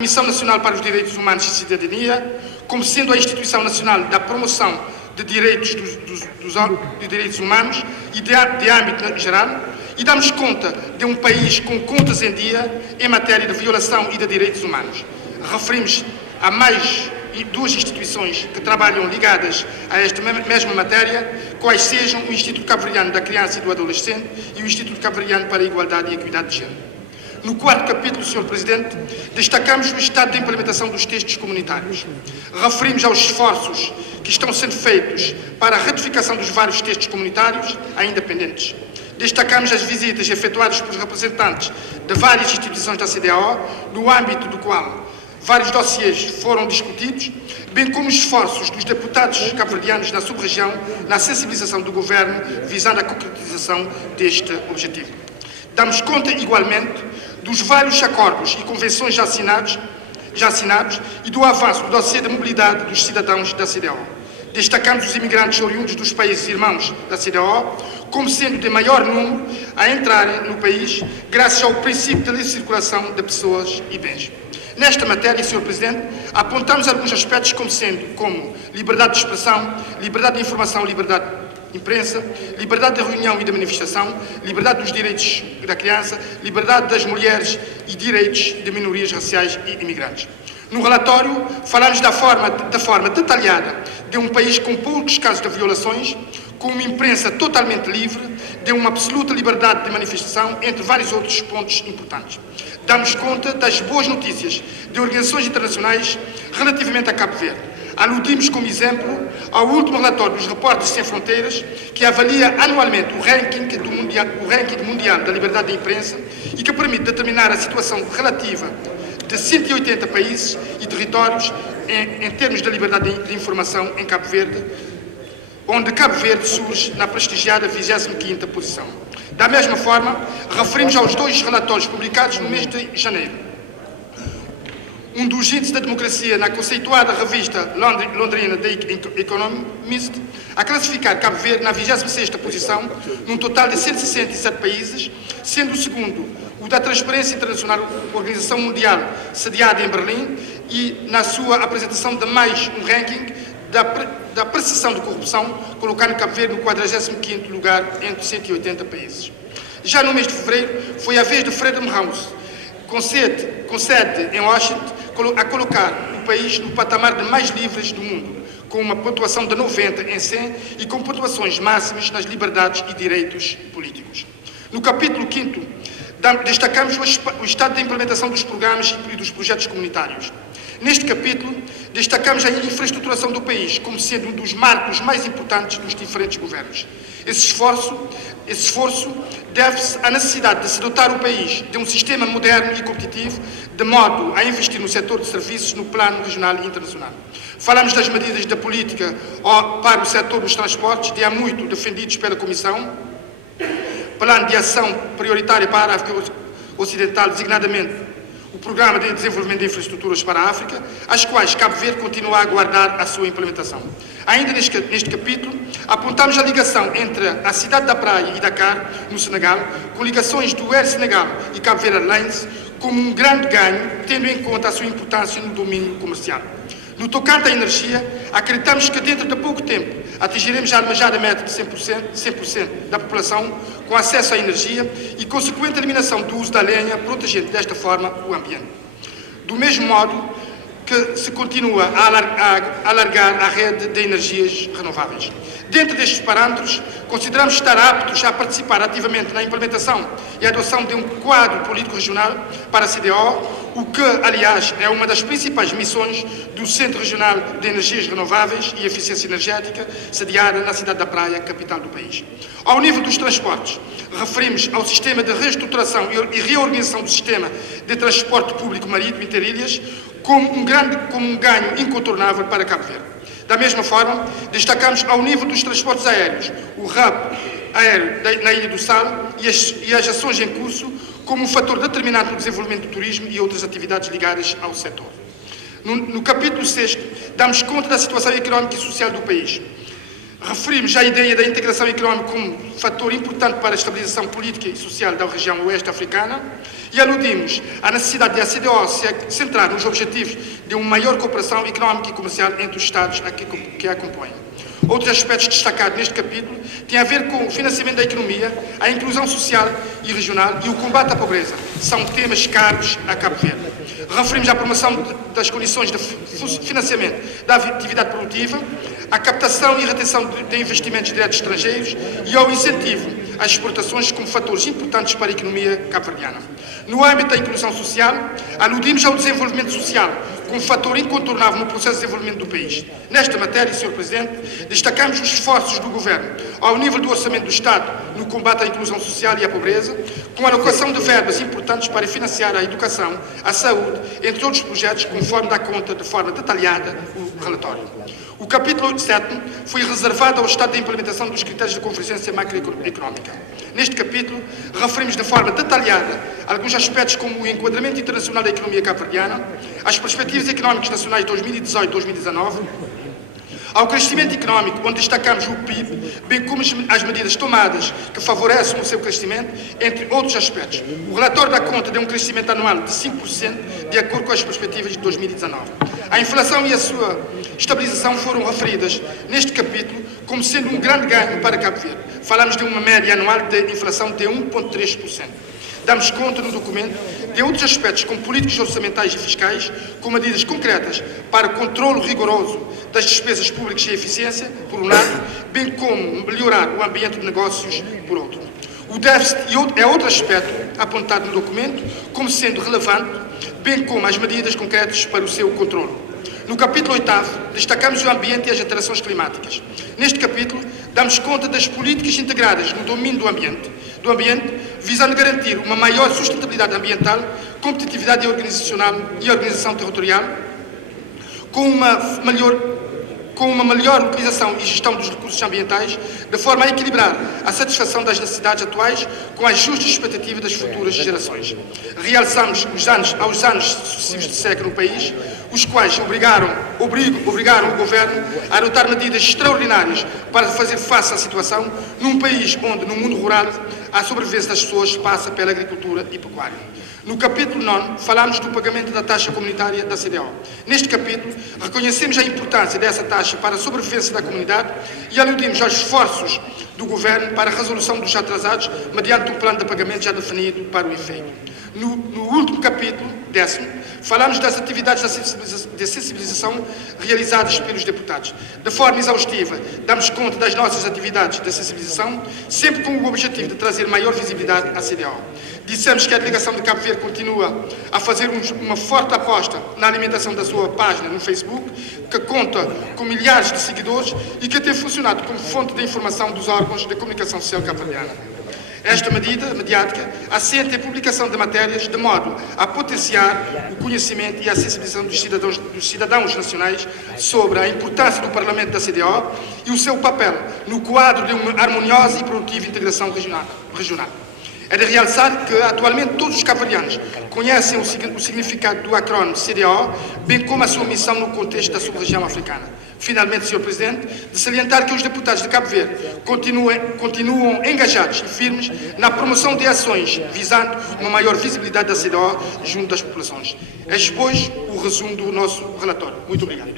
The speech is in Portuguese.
Comissão Nacional para os Direitos Humanos e Cidadania, como sendo a instituição nacional da promoção de direitos de direitos humanos e de âmbito geral, e damos conta de um país com contas em dia em matéria de violação e de direitos humanos. Referimos a mais duas instituições que trabalham ligadas a esta mesma matéria, quais sejam o Instituto Cabo-Verdiano da Criança e do Adolescente e o Instituto Cabo-Verdiano para a Igualdade e a Equidade de Género. No quarto capítulo, Sr. Presidente, destacamos o estado de implementação dos textos comunitários. Referimos aos esforços que estão sendo feitos para a ratificação dos vários textos comunitários ainda pendentes. Destacamos as visitas efetuadas pelos representantes de várias instituições da CEDEAO, no âmbito do qual vários dossiês foram discutidos, bem como os esforços dos deputados cabo-verdianos na sub-região na sensibilização do Governo visando a concretização deste objetivo. Damos conta, igualmente, dos vários acordos e convenções já assinados e do avanço do dossiê de mobilidade dos cidadãos da CEDEAO. Destacamos os imigrantes oriundos dos países irmãos da CEDEAO como sendo de maior número a entrarem no país graças ao princípio da livre circulação de pessoas e bens. Nesta matéria, Sr. Presidente, apontamos alguns aspectos como liberdade de expressão, liberdade de informação, liberdade de imprensa, liberdade de reunião e de manifestação, liberdade dos direitos da criança, liberdade das mulheres e direitos de minorias raciais e imigrantes. No relatório, falamos da forma detalhada de um país com poucos casos de violações, com uma imprensa totalmente livre, de uma absoluta liberdade de manifestação, entre vários outros pontos importantes. Damos conta das boas notícias de organizações internacionais relativamente a Cabo Verde. Aludimos como exemplo ao último relatório dos Repórteres Sem Fronteiras, que avalia anualmente o ranking mundial da liberdade de imprensa e que permite determinar a situação relativa de 180 países e territórios em termos de liberdade de informação em Cabo Verde, onde Cabo Verde surge na prestigiada 25ª posição. Da mesma forma, referimos aos dois relatórios publicados no mês de janeiro. Um dos índices da democracia na conceituada revista londrina The Economist, a classificar Cabo Verde na 26ª posição, num total de 167 países, sendo o segundo o da Transparência Internacional, organização mundial sediada em Berlim, e na sua apresentação de mais um ranking da percepção de corrupção, colocando Cabo Verde no 45º lugar entre 180 países. Já no mês de fevereiro, foi a vez de Freedom House, com sede em Washington, a colocar o país no patamar de mais livres do mundo, com uma pontuação de 90 em 100 e com pontuações máximas nas liberdades e direitos políticos. No capítulo 5º, destacamos o estado de implementação dos programas e dos projetos comunitários. Neste capítulo, destacamos a infraestruturação do país como sendo um dos marcos mais importantes dos diferentes governos. Esse esforço deve-se à necessidade de se dotar o país de um sistema moderno e competitivo, de modo a investir no setor de serviços no plano regional e internacional. Falamos das medidas da política para o setor dos transportes, de há muito defendidos pela Comissão, plano de ação prioritário para a África Ocidental, designadamente o Programa de Desenvolvimento de Infraestruturas para a África, às quais Cabo Verde continua a aguardar a sua implementação. Ainda neste capítulo, apontamos a ligação entre a cidade da Praia e Dakar, no Senegal, com ligações do Air Senegal e Cabo Verde Airlines, como um grande ganho, tendo em conta a sua importância no domínio comercial. No tocante à energia, acreditamos que dentro de pouco tempo atingiremos a almejada meta de 100% da população com acesso à energia e consequente eliminação do uso da lenha, protegendo desta forma o ambiente. Do mesmo modo que se continua a alargar a rede de energias renováveis. Dentro destes parâmetros, consideramos estar aptos a participar ativamente na implementação e adoção de um quadro político regional para a CEDEAO, o que, aliás, é uma das principais missões do Centro Regional de Energias Renováveis e Eficiência Energética, sediada na cidade da Praia, capital do país. Ao nível dos transportes, referimos ao sistema de reestruturação e reorganização do sistema de transporte público marítimo interilhas como um ganho incontornável para Cabo Verde. Da mesma forma, destacamos ao nível dos transportes aéreos, o hub aéreo na Ilha do Sal e as ações em curso como um fator determinante no desenvolvimento do turismo e outras atividades ligadas ao setor. No capítulo 6, damos conta da situação económica e social do país. Referimos à ideia da integração económica como fator importante para a estabilização política e social da região oeste africana e aludimos à necessidade da CEDEAO se centrar nos objetivos de uma maior cooperação económica e comercial entre os Estados que a compõem. Outros aspectos destacados neste capítulo têm a ver com o financiamento da economia, a inclusão social e regional e o combate à pobreza. São temas caros a Cabo Verde. Referimos à promoção das condições de financiamento da atividade produtiva, à captação e retenção de investimentos diretos estrangeiros e ao incentivo às exportações como fatores importantes para a economia cabo-verdiana. No âmbito da inclusão social, aludimos ao desenvolvimento social como fator incontornável no processo de desenvolvimento do país. Nesta matéria, Sr. Presidente, destacamos os esforços do Governo ao nível do orçamento do Estado no combate à inclusão social e à pobreza, com a alocação de verbas importantes para financiar a educação, a saúde, entre outros projetos, conforme dá conta de forma detalhada o relatório. O capítulo 7 foi reservado ao estado de implementação dos critérios de convergência macroeconómica. Neste capítulo, referimos de forma detalhada alguns aspectos como o enquadramento internacional da economia cabo-verdiana, as perspectivas económicas nacionais 2018-2019, ao crescimento económico, onde destacamos o PIB, bem como as medidas tomadas que favorecem o seu crescimento, entre outros aspectos. O relatório dá conta de um crescimento anual de 5%, de acordo com as perspectivas de 2019. A inflação e a sua estabilização foram referidas neste capítulo como sendo um grande ganho para Cabo Verde. Falamos de uma média anual de inflação de 1,3%. Damos conta no documento de outros aspectos, como políticas orçamentais e fiscais, com medidas concretas para o controle rigoroso das despesas públicas e eficiência, por um lado, bem como melhorar o ambiente de negócios, por outro. O déficit é outro aspecto apontado no documento como sendo relevante, bem como as medidas concretas para o seu controle. No capítulo 8, destacamos o ambiente e as alterações climáticas. Neste capítulo, damos conta das políticas integradas no domínio do ambiente, visando garantir uma maior sustentabilidade ambiental, competitividade organizacional e organização territorial, com uma melhor utilização e gestão dos recursos ambientais, de forma a equilibrar a satisfação das necessidades atuais com as justas expectativas das futuras gerações. Realçamos aos anos sucessivos de seca no país, os quais obrigaram o Governo a adotar medidas extraordinárias para fazer face à situação num país onde, no mundo rural, a sobrevivência das pessoas passa pela agricultura e pecuária. No capítulo 9, falamos do pagamento da taxa comunitária da CEDEAO. Neste capítulo, reconhecemos a importância dessa taxa para a sobrevivência da comunidade e aludimos aos esforços do Governo para a resolução dos atrasados mediante um plano de pagamento já definido para o efeito. No último capítulo, 10º, falamos das atividades de sensibilização realizadas pelos deputados. De forma exaustiva, damos conta das nossas atividades de sensibilização, sempre com o objetivo de trazer maior visibilidade à CEDEAO. Dissemos que a delegação de Cabo Verde continua a fazer uma forte aposta na alimentação da sua página no Facebook, que conta com milhares de seguidores e que tem funcionado como fonte de informação dos órgãos de comunicação social cabo-verdiana. Esta medida mediática assenta a publicação de matérias de modo a potenciar o conhecimento e a sensibilização dos cidadãos nacionais sobre a importância do Parlamento da CEDEAO e o seu papel no quadro de uma harmoniosa e produtiva integração regional. É de realçar que, atualmente, todos os cabo-verdianos conhecem o significado do acrónimo CEDEAO, bem como a sua missão no contexto da sub-região africana. Finalmente, Sr. Presidente, de salientar que os deputados de Cabo Verde continuam engajados e firmes na promoção de ações visando uma maior visibilidade da CEDEAO junto das populações. Este, pois, o resumo do nosso relatório. Muito obrigado.